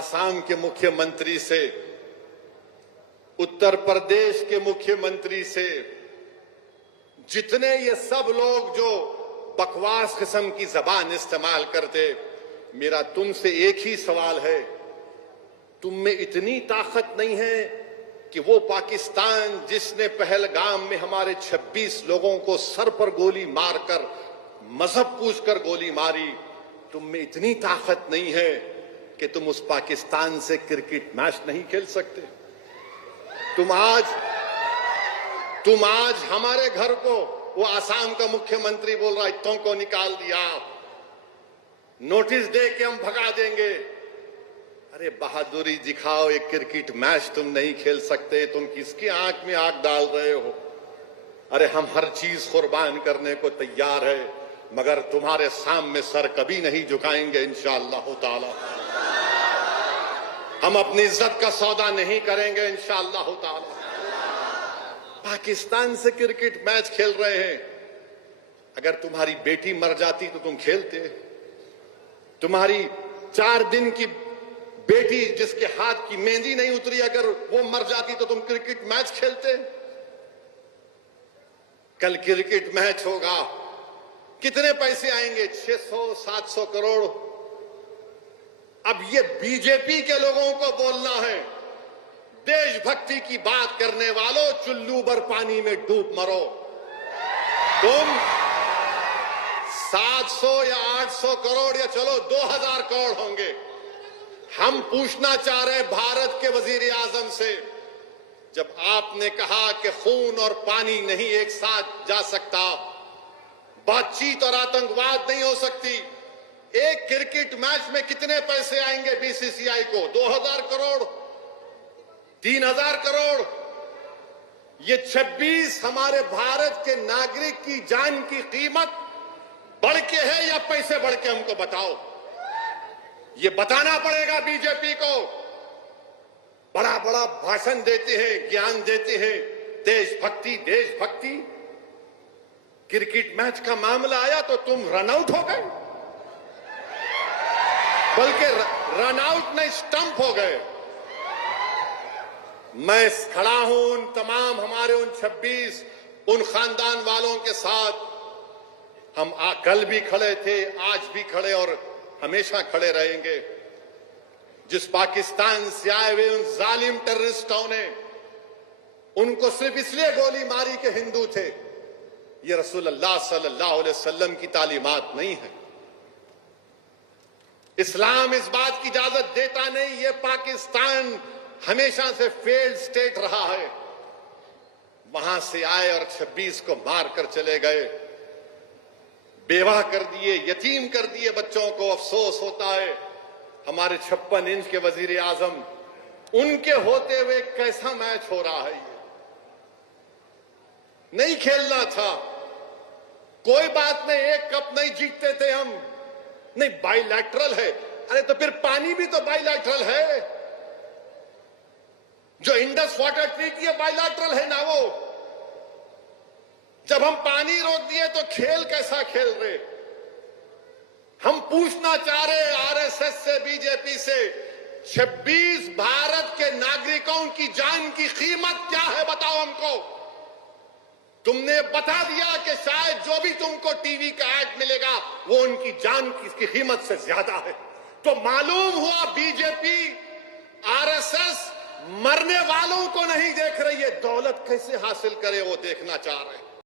आसाम के मुख्यमंत्री से, उत्तर प्रदेश के मुख्यमंत्री से, जितने ये सब लोग जो बकवास किस्म की जबान इस्तेमाल करते, मेरा तुमसे एक ही सवाल है, तुम में इतनी ताकत नहीं है कि वो पाकिस्तान जिसने पहलगाम में हमारे 26 लोगों को सर पर गोली मारकर, मजहब पूछकर गोली मारी, तुम में इतनी ताकत नहीं है कि तुम उस पाकिस्तान से क्रिकेट मैच नहीं खेल सकते? तुम आज हमारे घर को, वो आसाम का मुख्यमंत्री बोल रहा है, इतों को निकाल दिया, नोटिस दे के हम भगा देंगे। अरे बहादुरी दिखाओ, एक क्रिकेट मैच तुम नहीं खेल सकते, तुम किसकी आंख में आंख डाल रहे हो? अरे हम हर चीज कुर्बान करने को तैयार है, मगर तुम्हारे सामने सर कभी नहीं झुकाएंगे इंशाअल्लाह ताला। हम अपनी इज्जत का सौदा नहीं करेंगे इंशाअल्लाह ताला। पाकिस्तान से क्रिकेट मैच खेल रहे हैं, अगर तुम्हारी बेटी मर जाती तो तुम खेलते? तुम्हारी 4 दिन की बेटी जिसके हाथ की मेहंदी नहीं उतरी, अगर वो मर जाती तो तुम क्रिकेट मैच खेलते? कल क्रिकेट मैच होगा, कितने पैसे आएंगे? 600-700 करोड़। अब ये बीजेपी के लोगों को बोलना है, देशभक्ति की बात करने वालों, चुल्लू भर पानी में डूब मरो। तुम 700 या 800 करोड़ या चलो 2000 करोड़ होंगे। हम पूछना चाह रहे हैं भारत के वजीर आजम से, जब आपने कहा कि खून और पानी नहीं एक साथ जा सकता, बातचीत और आतंकवाद नहीं हो सकती, एक क्रिकेट मैच में कितने पैसे आएंगे बीसीसीआई को? 2000 करोड़, 3000 करोड़। ये 26 हमारे भारत के नागरिक की जान की कीमत बढ़ के है या पैसे बढ़ के? हमको बताओ, ये बताना पड़ेगा बीजेपी को। बड़ा बड़ा भाषण देते हैं, ज्ञान देते हैं, देशभक्ति देशभक्ति। क्रिकेट मैच का मामला आया तो तुम रन आउट हो गए, बल्कि रन आउट नहीं, स्टंप हो गए। मैं खड़ा हूं उन तमाम हमारे उन 26 उन खानदान वालों के साथ। हम कल भी खड़े थे, आज भी खड़े और हमेशा खड़े रहेंगे। जिस पाकिस्तान से आए हुए उन जालिम टेररिस्टों ने उनको सिर्फ इसलिए गोली मारी कि हिंदू थे, ये रसूलुल्लाह सल्लल्लाहु अलैहि वसल्लम की तालीमात नहीं है। इस्लाम इस बात की इजाजत देता नहीं। ये पाकिस्तान हमेशा से फेल्ड स्टेट रहा है। वहां से आए और 26 को मार कर चले गए, बेवाह कर दिए, यतीम कर दिए बच्चों को। अफसोस होता है हमारे 56 इंच के वजीर आजम, उनके होते हुए कैसा मैच हो रहा है? ये नहीं खेलना था, कोई बात नहीं, एक कप नहीं जीतते थे हम, नहीं बाइलैटरल है। अरे तो फिर पानी भी तो बाइलैटरल है, जो इंडस वाटर ट्रीटी है बाइलैटरल है ना वो। जब हम पानी रोक दिए तो खेल कैसा खेल रहे? हम पूछना चाह रहे आरएसएस से, बीजेपी से, 26 भारत के नागरिकों की जान की कीमत क्या है? बताओ हमको। तुमने बता दिया कि शायद जो भी तुमको टीवी का ऐड मिलेगा वो उनकी जान की कीमत से ज्यादा है। तो मालूम हुआ बीजेपी, आरएसएस मरने वालों को नहीं देख रही है, दौलत कैसे हासिल करे वो देखना चाह रहे हैं।